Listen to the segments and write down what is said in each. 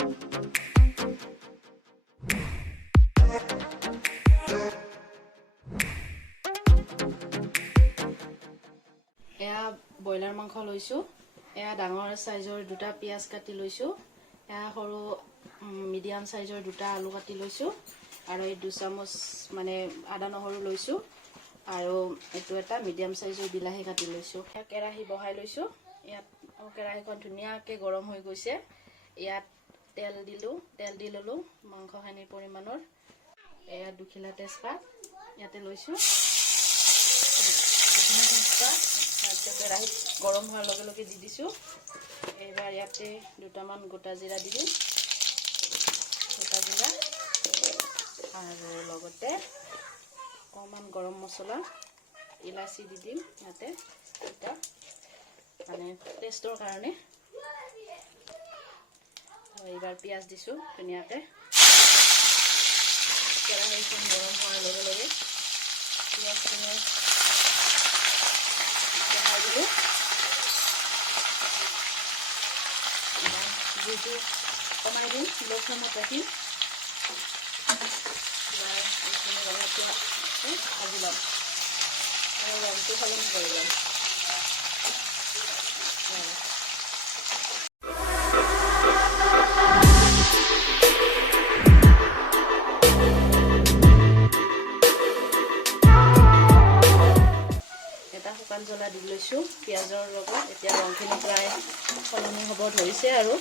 এয়া ব্ৰইলাৰ মাংস লৈছো। এয়া ডাঙৰ সাইজৰ দুটা পিয়াজ কাটি লৈছো। এয়া সৰু মিডিয়াম সাইজৰ দুটা আলু কাটি লৈছো আৰু এই 2 চামুচ মানে আদা নহৰু লৈছো আৰু এটো এটা মিডিয়াম সাইজৰ বিলাহী কাটি লৈছো। কেৰাহী বহাই লৈছো। ইয়াত কেৰাহীখন ধুনীয়াকৈ গৰম হৈ গৈছে। ইয়াত তেল দিলো, তেল দি ললো মাংসখিনিৰ পৰিমাণৰ। এয়া 2 খিলা তেজপাত ইয়াতে লৈছো। কেৰাহীত গৰম হোৱাৰ লগে লগে দি দিছো। এইবাৰ ইয়াতে দুটামান গোটা জিৰা দি দিম। গোটা জিৰা আৰু লগতে অকণমান গৰম মছলা ইলাচি দি দিম ইয়াতে এটা মানে টেষ্টৰ কাৰণে। এইবাৰ পিঁয়াজ দিছো ধুনীয়াকৈ। কেৰাহীখন গৰম হোৱাৰ লগে লগে পিঁয়াজখিনি বহাই দিলোঁ। জুইটো কমাই দিম, ল' ফ্লেমত ৰাখিম। এইখিনি ৰঙটো ভাজি ল'ম আৰু ৰংটো সলনি কৰি ল'ম। এটা শুকান জ্বলা দি লৈছোঁ পিঁয়াজৰ লগত। এতিয়া ৰংখিনি প্ৰায় সলনি হ'ব ধৰিছে আৰু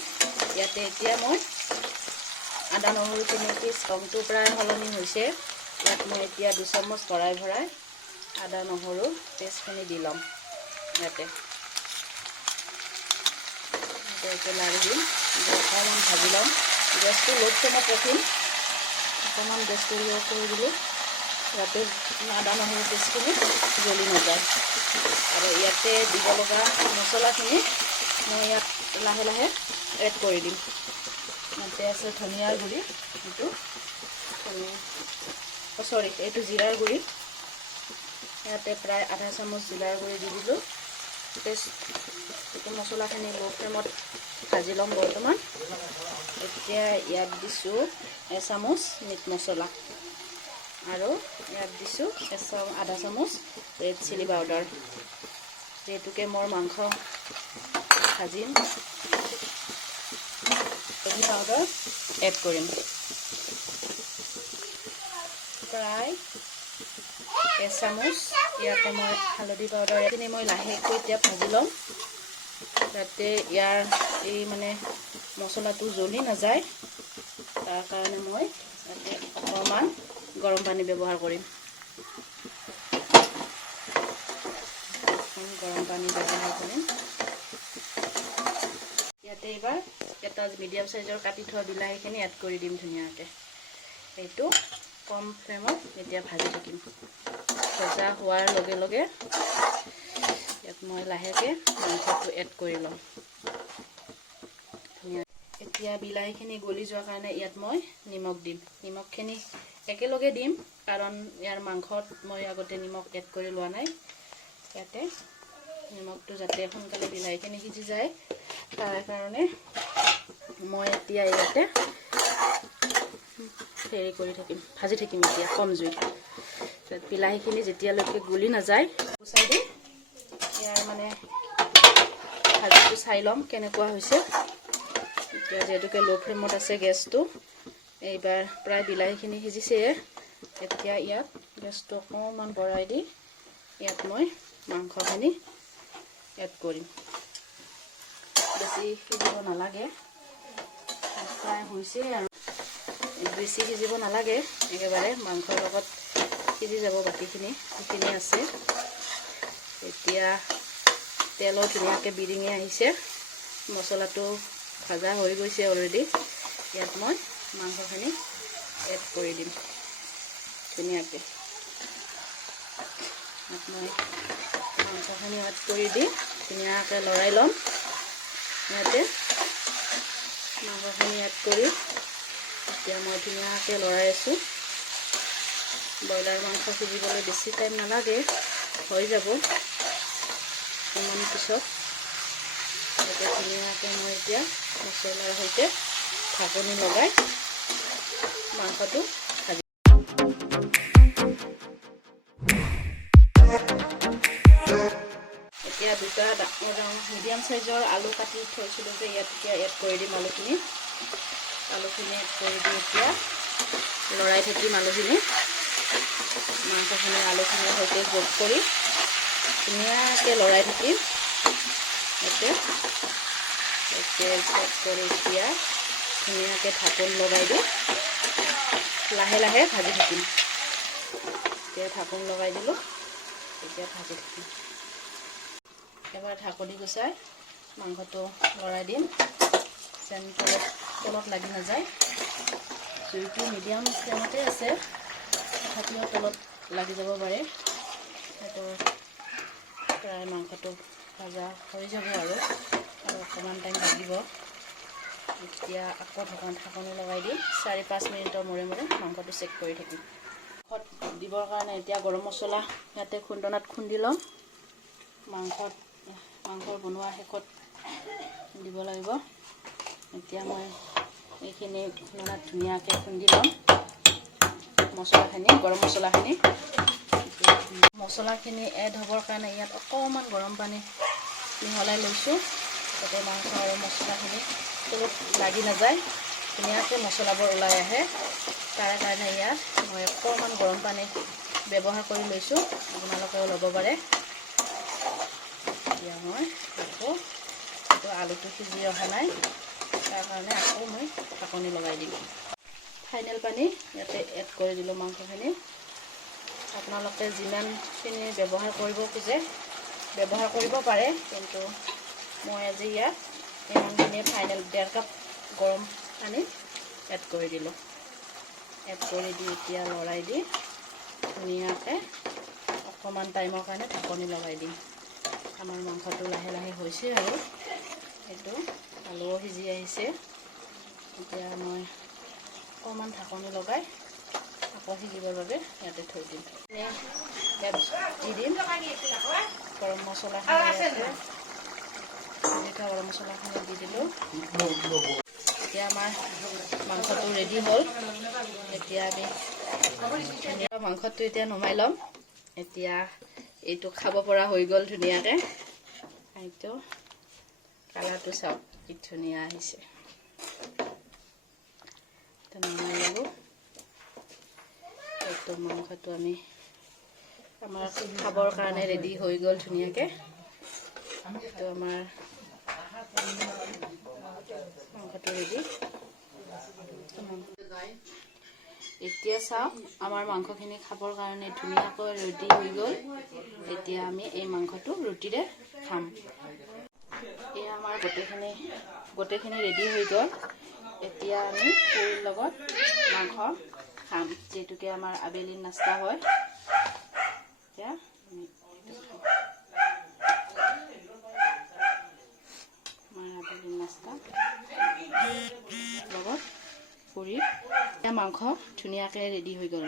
ইয়াতে এতিয়া মই আদা নহৰুখিনি পিচ ৰংটো প্ৰায় সলনি হৈছে। ইয়াত মই এতিয়া 2 চামুচ ভৰাই আদা নহৰু পেষ্টখিনি দি ল'ম ইয়াতে। লাৰি দিম, অকণমান ভাজি ল'ম। গেছটো ল' ফ্লেমত ৰাখিম। অকণমান গেছটো ল' কৰি দিলোঁ যাতে আদা নহৰু পেষ্টখিনি জ্বলি নাযায়। আৰু ইয়াতে দিব লগা মছলাখিনি মই ইয়াত লাহে লাহে এড কৰি দিম। ইয়াতে আছে ধনিয়াৰ গুড়ি, এইটো জিৰাৰ গুড়ি। ইয়াতে প্ৰায় আধা চামুচ জিৰাৰ গুড়ি দি দিলোঁ। এইটো মছলাখিনি ল' ফ্লেমত ভাজি ল'ম বৰ্তমান। এতিয়া ইয়াত দিছোঁ এচামুচ মিট মছলা আৰু ইয়াত দিছোঁ আধা চামুচ ৰেড চিলি পাউডাৰ। যিহেতুকে মোৰ মাংস ভাজিম, চিলি পাউডাৰ এড কৰিম প্ৰায় এচামুচ। ইয়াতে মই হালধি পাউডাৰ এইখিনি মই লাহেকৈ এতিয়া ভাজি ল'ম যাতে ইয়াৰ এই মানে মছলাটো জ্বলি নাযায়। তাৰ কাৰণে মই ইয়াতে অকণমান গৰম পানী ব্যৱহাৰ কৰিম। গৰম পানী ব্যৱহাৰ কৰিম। ইয়াতে এইবাৰ এটা মিডিয়াম সাইজৰ কাটি থোৱা বিলাহীখিনি এড কৰি দিম ধুনীয়াকৈ। এইটো কম ফ্লেমত এতিয়া ভাজি থাকিম। ভজা হোৱাৰ লগে লগে ইয়াত মই লাহেকৈ মাংসটো এড কৰি ল'ম। এতিয়া বিলাহীখিনি গলি যোৱাৰ কাৰণে ইয়াত মই নিমখ দিম। নিমখখিনি একেলগে দিম কাৰণ ইয়াৰ মাংসত মই আগতে নিমখ এড কৰি লোৱা নাই। ইয়াতে নিমখটো যাতে সোনকালে বিলাহীখিনি সিজি যায় তাৰ কাৰণে মই এতিয়া ইয়াতে কৰি থাকিম, ভাজি থাকিম এতিয়া কম জুইত। বিলাহীখিনি যেতিয়ালৈকে গলি নাযায় গুচাই দিম। ইয়াৰ মানে ভাজিটো চাই ল'ম কেনেকুৱা হৈছে। এতিয়া যিহেতুকে ল' ফ্লেমত আছে গেছটো, এইবাৰ প্ৰায় বিলাহীখিনি সিজিছে। এতিয়া ইয়াত গেছটো অকণমান বঢ়াই দি ইয়াত মই মাংসখিনি এড কৰিম। বেছি সিজিব নালাগে, প্ৰায় হৈছে আৰু বেছি সিজিব নালাগে। একেবাৰে মাংসৰ লগত সিজি যাব বাকীখিনি যিখিনি আছে। এতিয়া তেলো ধুনীয়াকৈ বিৰিঙি আহিছে, মছলাটো ভাজা হৈ গৈছে অলৰেডি। ইয়াত মই মাংসখিনি এড কৰি দিম ধুনীয়াকৈ। ইয়াত মই মাংসখিনি এড কৰি দি ধুনীয়াকৈ লৰাই ল'ম। ইয়াতে মাংসখিনি এড কৰি এতিয়া মই ধুনীয়াকৈ লৰাই আছোঁ। ব্ৰইলাৰ মাংস সিজিবলৈ বেছি টাইম নালাগে, হৈ যাব অকণমান পিছত। ধুনীয়াকৈ মই এতিয়া মছলাৰ সৈতে ঢাকনি লগাই মাংসটো ভাজি এতিয়া দুটা মিডিয়াম সাইজৰ আলু কাটি থৈছিলোঁ যে ইয়াত এতিয়া এড কৰি দিম আলুখিনি এড কৰি দি এতিয়া লৰাই থাকিম আলুখিনি মাংসখিনি আলুখিনিৰ সৈতে যোগ কৰি ধুনীয়াকৈ লৰাই থাকিম এতিয়া কৰি এতিয়া ধুনীয়াকৈ ঢাকন লগাই দি লাহে লাহে ভাজি থাকিম এতিয়া ঢাকন লগাই দিলোঁ এতিয়া ভাজি থাকিম এবাৰ ঢাকনি গুচাই মাংসটো লৰাই দিম যেন তলত লাগি নাযায় জুইটো মিডিয়াম ফ্লেমতে আছে তথাপিও তলত লাগি যাব পাৰে সেইটো প্ৰায় মাংসটো ভাজা হৈ যাব আৰু অকণমান টাইম লাগিব এতিয়া আকৌ ঢাকনি লগাই দি 4-5 মিনিটৰ মূৰে মূৰে মাংসটো চেক কৰি থাকিম দিবৰ কাৰণে এতিয়া গৰম মছলা ইয়াতে খুন্দনাত খুন্দি ল'ম মাংসৰ বনোৱা শেষত দিব লাগিব এতিয়া মই এইখিনি খুন্দনাত ধুনীয়াকৈ খুন্দি ল'ম মছলাখিনি গৰম মছলাখিনি এড হ'বৰ কাৰণে ইয়াত অকণমান গৰম পানী মিহলাই লৈছোঁ যাতে মাংস আৰু মছলাখিনি তলত লাগি নাযায় ধুনীয়াকৈ মছলাবোৰ ওলাই আহে তাৰ কাৰণে ইয়াত মই অকণমান গৰম পানী ব্যৱহাৰ কৰি লৈছোঁ আপোনালোকেও ল'ব পাৰে এতিয়া মই আকৌ আলুটো সিজি অহা নাই তাৰ কাৰণে আকৌ মই ঢাকনি লগাই দিম ফাইনেল পানী ইয়াতে এড কৰি দিলোঁ মাংসখিনি আপোনালোকে যিমানখিনি ব্যৱহাৰ কৰিব খোজে ব্যৱহাৰ কৰিব পাৰে কিন্তু মই আজি ইয়াত ইমানখিনি ফাইনেল 1.5 কাপ গৰম পানী এড কৰি দিলোঁ এড কৰি দি এতিয়া লৰাই দি ধুনীয়াকৈ অকণমান টাইমৰ কাৰণে ঢাকনি লগাই দিম আমাৰ মাংসটো লাহে লাহে হৈছে আৰু সেইটো আলুও সিজি আহিছে এতিয়া মই অকণমান ঢাকনি লগাই আকৌ সিজিবৰ বাবে ইয়াতে থৈ দিম ইয়াত দি দিম গৰম মছলাখিনি গৰম মছলাখিনি দি দিলোঁ এতিয়া আমাৰ মাংসটো ৰেডি হ'ল এতিয়া আমি মাংসটো এতিয়া নমাই ল'ম এতিয়া এইটো খাব পৰা হৈ গ'ল ধুনীয়াকৈ এইটো কালাৰটো চাওক কি ধুনীয়া আহিছে নমাই ল'লোঁ এইটো মাংসটো আমি আমাৰ খাবৰ কাৰণে ৰেডি হৈ গ'ল ধুনীয়াকৈ এইটো আমাৰ মাংসটো ৰেডি এতিয়া চাওক আমাৰ মাংসখিনি খাবৰ কাৰণে ধুনীয়াকৈ ৰেডি হৈ গ'ল এতিয়া আমি এই মাংসটো ৰুটিৰে খাম এয়া আমাৰ গোটেইখিনি ৰেডি হৈ গ'ল এতিয়া আমি পুৰিৰ লগত মাংস খাম যিহেতুকে আমাৰ আবেলিৰ নাস্তা হয় এতিয়া আমাৰ আবেলিৰ নাস্তা লগত পুৰি এতিয়া মাংস ধুনীয়াকৈ ৰেডি হৈ গ'ল